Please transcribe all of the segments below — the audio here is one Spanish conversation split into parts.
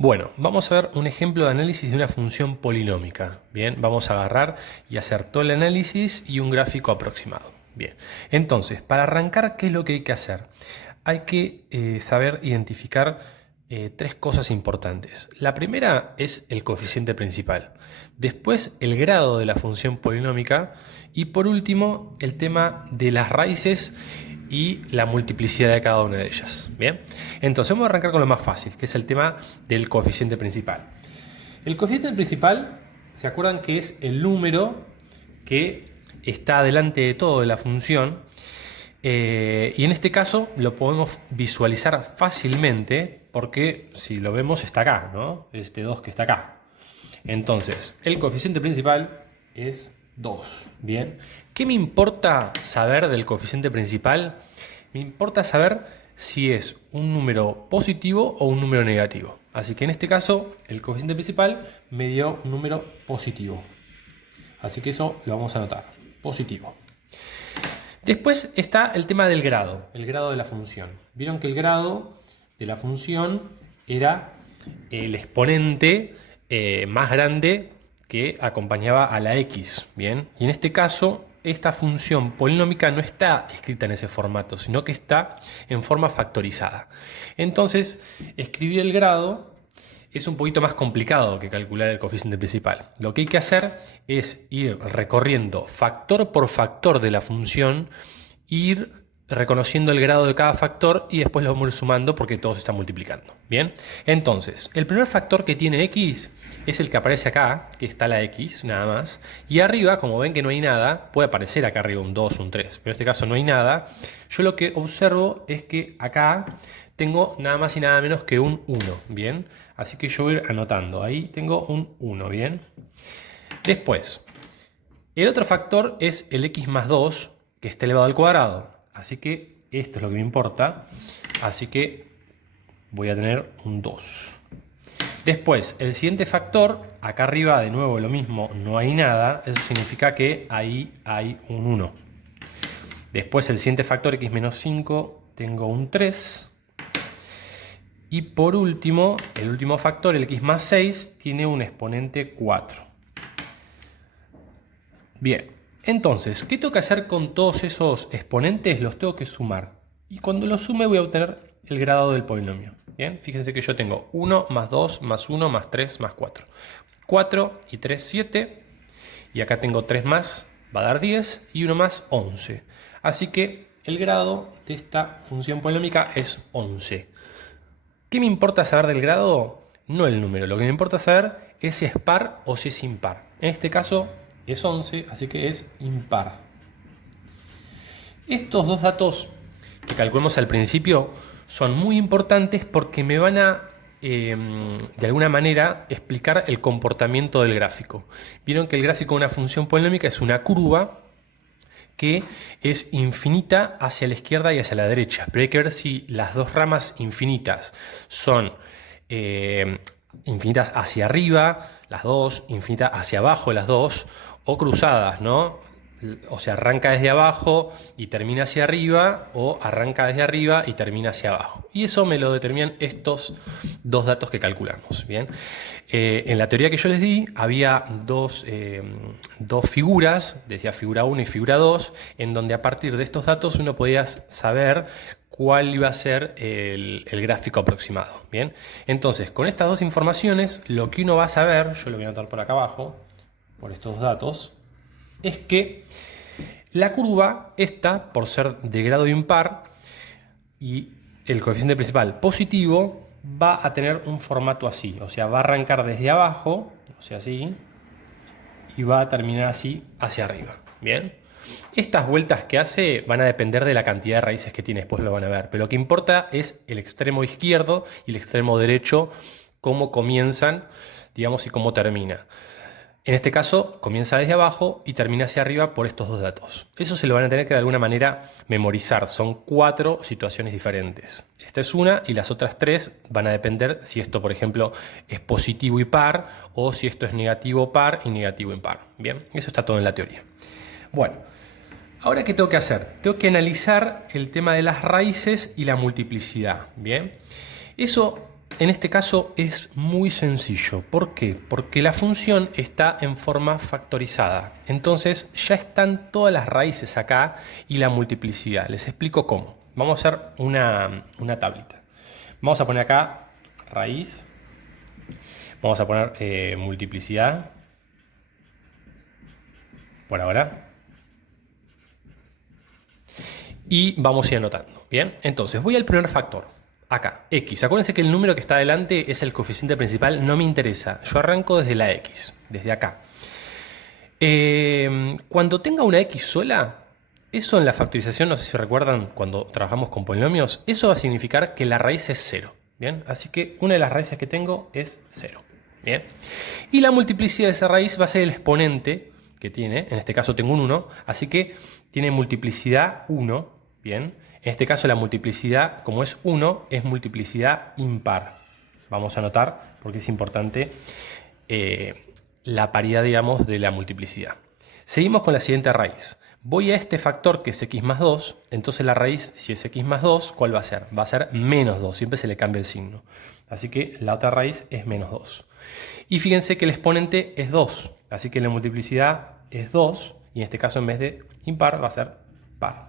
Bueno, vamos a ver un ejemplo de análisis de una función polinómica. Bien, vamos a agarrar y hacer todo el análisis y un gráfico aproximado. Bien, entonces, para arrancar, ¿qué es lo que hay que hacer? Hay que saber identificar tres cosas importantes. La primera es el coeficiente principal. Después, el grado de la función polinómica. Y por último, el tema de las raíces y la multiplicidad de cada una de ellas. Bien, entonces vamos a arrancar con lo más fácil, que es el tema del coeficiente principal. El coeficiente principal, ¿se acuerdan que es el número que está delante de todo de la función? Y en este caso lo podemos visualizar fácilmente porque si lo vemos está acá, ¿no? Este 2 que está acá. Entonces, el coeficiente principal es 2. Bien. ¿Qué me importa saber del coeficiente principal? Me importa saber si es un número positivo o un número negativo. Así que en este caso, el coeficiente principal me dio un número positivo. Así que eso lo vamos a anotar. Positivo. Después está el tema del grado, el grado de la función. Vieron que el grado de la función era el exponente más grande que acompañaba a la x, ¿bien? Y en este caso, esta función polinómica no está escrita en ese formato, sino que está en forma factorizada. Entonces, escribir el grado es un poquito más complicado que calcular el coeficiente principal. Lo que hay que hacer es ir recorriendo factor por factor de la función, ir reconociendo el grado de cada factor y después los vamos sumando porque todos están multiplicando. Bien, entonces, el primer factor que tiene x es el que aparece acá, que está la x, nada más. Y arriba, como ven que no hay nada, puede aparecer acá arriba un 2, un 3, pero en este caso no hay nada. Yo lo que observo es que acá tengo nada más y nada menos que un 1, ¿bien? Así que yo voy a ir anotando. Ahí tengo un 1, ¿bien? Después, el otro factor es el x más 2, que está elevado al cuadrado. Así que esto es lo que me importa. Así que voy a tener un 2. Después, el siguiente factor, acá arriba de nuevo lo mismo, no hay nada. Eso significa que ahí hay un 1. Después, el siguiente factor, x menos 5, tengo un 3. Y por último, el último factor, el x más 6, tiene un exponente 4. Bien, entonces, ¿qué tengo que hacer con todos esos exponentes? Los tengo que sumar. Y cuando los sume voy a obtener el grado del polinomio. Bien, fíjense que yo tengo 1 más 2 más 1 más 3 más 4. 4 y 3, 7. Y acá tengo 3 más, va a dar 10. Y 1 más, 11. Así que el grado de esta función polinómica es 11. ¿Qué me importa saber del grado? No el número. Lo que me importa saber es si es par o si es impar. En este caso es 11, así que es impar. Estos dos datos que calculamos al principio son muy importantes porque me van a, de alguna manera, explicar el comportamiento del gráfico. Vieron que el gráfico de una función polinómica es una curva que es infinita hacia la izquierda y hacia la derecha. Pero hay que ver si las dos ramas infinitas son infinitas hacia arriba, las dos, infinitas hacia abajo, las dos, o cruzadas, ¿no? O sea, arranca desde abajo y termina hacia arriba, o arranca desde arriba y termina hacia abajo. Y eso me lo determinan estos dos datos que calculamos. Bien. En la teoría que yo les di había dos figuras, decía figura 1 y figura 2, en donde a partir de estos datos uno podía saber cuál iba a ser el gráfico aproximado. Bien. Entonces, con estas dos informaciones, lo que uno va a saber, yo lo voy a anotar por acá abajo, por estos datos, es que la curva esta, por ser de grado impar y el coeficiente principal positivo, va a tener un formato así. O sea, va a arrancar desde abajo, o sea, así, y va a terminar así hacia arriba. Bien. Estas vueltas que hace van a depender de la cantidad de raíces que tiene, después lo van a ver. Pero lo que importa es el extremo izquierdo y el extremo derecho, cómo comienzan, digamos, y cómo termina. En este caso, comienza desde abajo y termina hacia arriba por estos dos datos. Eso se lo van a tener que de alguna manera memorizar. Son 4 situaciones diferentes. Esta es una y las otras 3 van a depender si esto, por ejemplo, es positivo y par o si esto es negativo par y negativo impar. Bien, eso está todo en la teoría. Bueno, ahora ¿qué tengo que hacer? Tengo que analizar el tema de las raíces y la multiplicidad. Bien, eso en este caso es muy sencillo. ¿Por qué? Porque la función está en forma factorizada. Entonces ya están todas las raíces acá y la multiplicidad. Les explico cómo. Vamos a hacer una tablita. Vamos a poner acá raíz. Vamos a poner multiplicidad. Por ahora. Y vamos a ir anotando. Bien, entonces voy al primer factor. Acá, x. Acuérdense que el número que está adelante es el coeficiente principal, no me interesa. Yo arranco desde la x, desde acá. Cuando tenga una x sola, eso en la factorización, no sé si recuerdan cuando trabajamos con polinomios, eso va a significar que la raíz es 0. Bien, así que una de las raíces que tengo es 0. Bien, y la multiplicidad de esa raíz va a ser el exponente que tiene, en este caso tengo un 1, así que tiene multiplicidad 1. Bien, en este caso la multiplicidad, como es 1, es multiplicidad impar. Vamos a anotar porque es importante la paridad, digamos, de la multiplicidad. Seguimos con la siguiente raíz. Voy a este factor que es x más 2, entonces la raíz, si es x más 2, ¿cuál va a ser? Va a ser menos 2, siempre se le cambia el signo. Así que la otra raíz es menos 2. Y fíjense que el exponente es 2, así que la multiplicidad es 2, y en este caso en vez de impar va a ser par.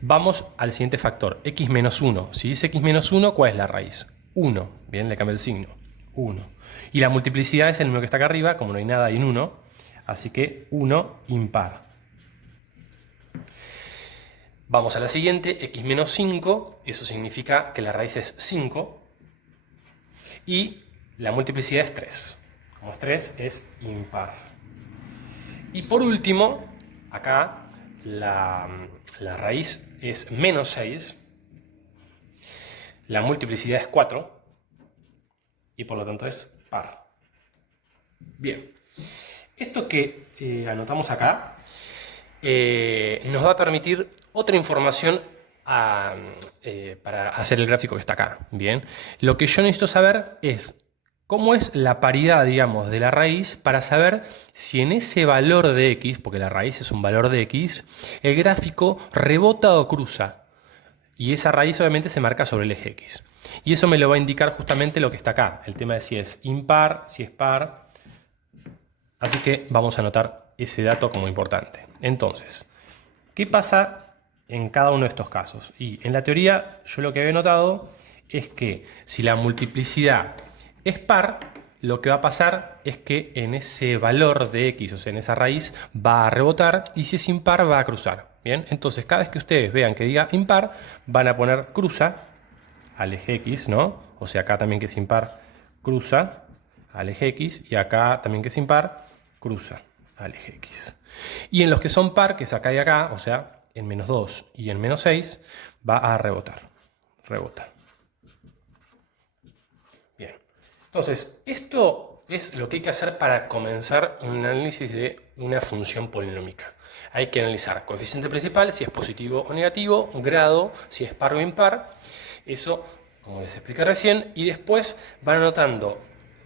Vamos al siguiente factor, x menos 1. Si dice x menos 1, ¿cuál es la raíz? 1. Bien, le cambio el signo. 1. Y la multiplicidad es el número que está acá arriba, como no hay nada, hay un 1. Así que 1 impar. Vamos a la siguiente, x menos 5. Eso significa que la raíz es 5. Y la multiplicidad es 3. Como es 3, es impar. Y por último, acá la raíz es menos 6, la multiplicidad es 4 y por lo tanto es par. Bien, esto que anotamos acá nos va a permitir otra información para hacer el gráfico que está acá. Bien, lo que yo necesito saber es cómo es la paridad, digamos, de la raíz para saber si en ese valor de x, porque la raíz es un valor de x, el gráfico rebota o cruza. Y esa raíz obviamente se marca sobre el eje x. Y eso me lo va a indicar justamente lo que está acá, el tema de si es impar, si es par. Así que vamos a anotar ese dato como importante. Entonces, ¿qué pasa en cada uno de estos casos? Y en la teoría yo lo que había notado es que si la multiplicidad es par, lo que va a pasar es que en ese valor de x, o sea, en esa raíz, va a rebotar, y si es impar va a cruzar. Bien, entonces cada vez que ustedes vean que diga impar, van a poner cruza al eje x, ¿no? O sea, acá también que es impar, cruza al eje x, y acá también que es impar, cruza al eje x. Y en los que son par, que es acá y acá, o sea, en menos 2 y en menos 6, va a rebotar. Rebota. Bien. Entonces, esto es lo que hay que hacer para comenzar un análisis de una función polinómica. Hay que analizar coeficiente principal, si es positivo o negativo, grado, si es par o impar. Eso, como les expliqué recién, y después van anotando,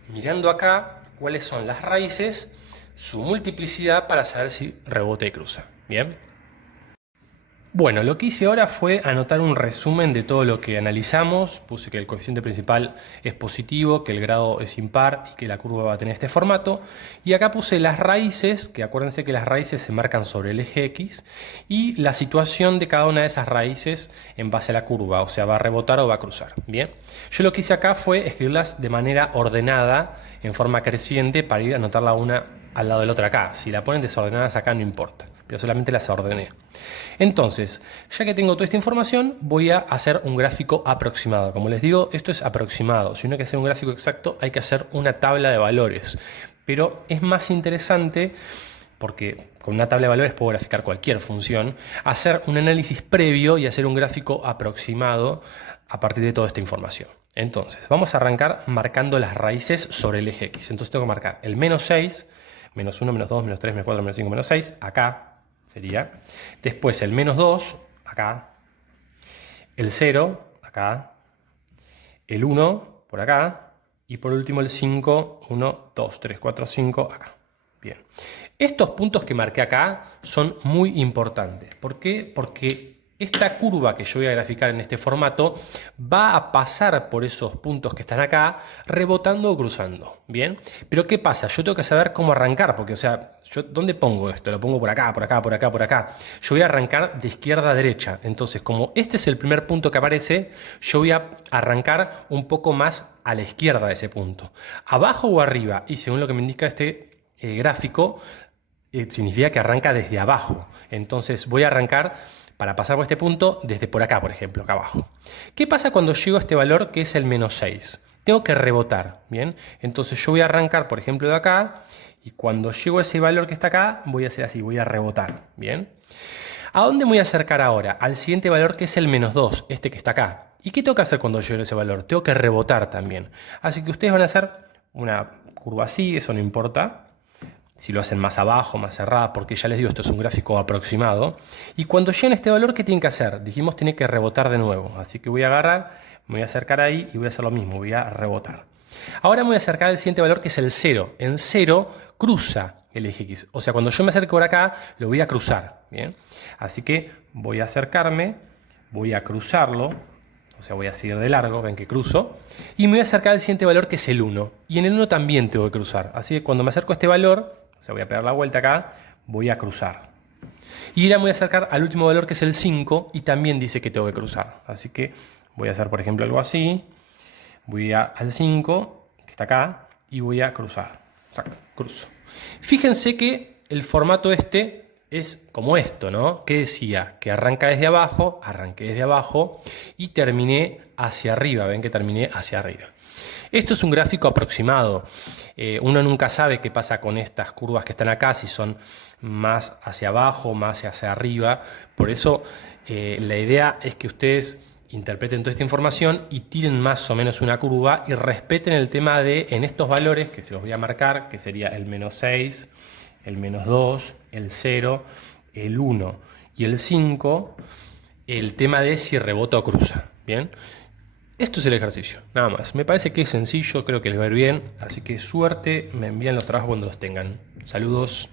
mirando acá, cuáles son las raíces, su multiplicidad para saber si rebota y cruza. Bien. Bueno, lo que hice ahora fue anotar un resumen de todo lo que analizamos. Puse que el coeficiente principal es positivo, que el grado es impar y que la curva va a tener este formato. Y acá puse las raíces, que acuérdense que las raíces se marcan sobre el eje X, y la situación de cada una de esas raíces en base a la curva, o sea, va a rebotar o va a cruzar. Bien, yo lo que hice acá fue escribirlas de manera ordenada, en forma creciente, para ir a anotarla una al lado de la otra acá. Si la ponen desordenadas acá no importa, pero solamente las ordené. Entonces, ya que tengo toda esta información, voy a hacer un gráfico aproximado. Como les digo, esto es aproximado. Si uno hay que hacer un gráfico exacto, hay que hacer una tabla de valores. Pero es más interesante, porque con una tabla de valores puedo graficar cualquier función, hacer un análisis previo y hacer un gráfico aproximado a partir de toda esta información. Entonces, vamos a arrancar marcando las raíces sobre el eje X. Entonces tengo que marcar el menos 6, menos 1, menos 2, menos 3, menos 4, menos 5, menos 6, acá sería. Después el menos 2, acá. El 0, acá. El 1, por acá. Y por último el 5, 1, 2, 3, 4, 5, acá. Bien. Estos puntos que marqué acá son muy importantes. ¿Por qué? Porque esta curva que yo voy a graficar en este formato va a pasar por esos puntos que están acá, rebotando o cruzando, ¿bien? Pero ¿qué pasa? Yo tengo que saber cómo arrancar, porque, o sea, ¿dónde pongo esto? Lo pongo por acá, por acá, por acá, por acá. Yo voy a arrancar de izquierda a derecha. Entonces, como este es el primer punto que aparece, yo voy a arrancar un poco más a la izquierda de ese punto. Abajo o arriba, y según lo que me indica este gráfico, significa que arranca desde abajo. Entonces, voy a arrancar para pasar por este punto desde por acá, por ejemplo, acá abajo. ¿Qué pasa cuando llego a este valor que es el menos 6? Tengo que rebotar, ¿bien? Entonces yo voy a arrancar, por ejemplo, de acá, y cuando llego a ese valor que está acá, voy a hacer así, voy a rebotar, ¿bien? ¿A dónde me voy a acercar ahora? Al siguiente valor que es el menos 2, este que está acá. ¿Y qué tengo que hacer cuando llegue a ese valor? Tengo que rebotar también. Así que ustedes van a hacer una curva así, eso no importa. Si lo hacen más abajo, más cerrada, porque ya les digo, esto es un gráfico aproximado. Y cuando lleguen a este valor, ¿qué tienen que hacer? Dijimos, tiene que rebotar de nuevo. Así que voy a agarrar, me voy a acercar ahí y voy a hacer lo mismo, voy a rebotar. Ahora me voy a acercar al siguiente valor que es el 0. En 0 cruza el eje X. O sea, cuando yo me acerque por acá, lo voy a cruzar. ¿Bien? Así que voy a acercarme, voy a cruzarlo. O sea, voy a seguir de largo, ven que cruzo. Y me voy a acercar al siguiente valor que es el 1. Y en el 1 también tengo que cruzar. Así que cuando me acerco a este valor, o sea, voy a pegar la vuelta acá, voy a cruzar. Y ahora me voy a acercar al último valor que es el 5 y también dice que tengo que cruzar. Así que voy a hacer, por ejemplo, algo así. Voy al 5, que está acá, y voy a cruzar. Cruzo. Fíjense que el formato este es como esto, ¿no? Que decía que arranca desde abajo, arranqué desde abajo y terminé hacia arriba. Ven que terminé hacia arriba. Esto es un gráfico aproximado. Uno nunca sabe qué pasa con estas curvas que están acá, si son más hacia abajo, más hacia arriba. Por eso la idea es que ustedes interpreten toda esta información y tiren más o menos una curva y respeten el tema de, en estos valores que se los voy a marcar, que sería el menos 6, el menos 2, el 0, el 1 y el 5, el tema de si rebota o cruza. ¿Bien? Esto es el ejercicio, nada más. Me parece que es sencillo, creo que les va a ir bien, así que suerte, me envían los trabajos cuando los tengan. Saludos.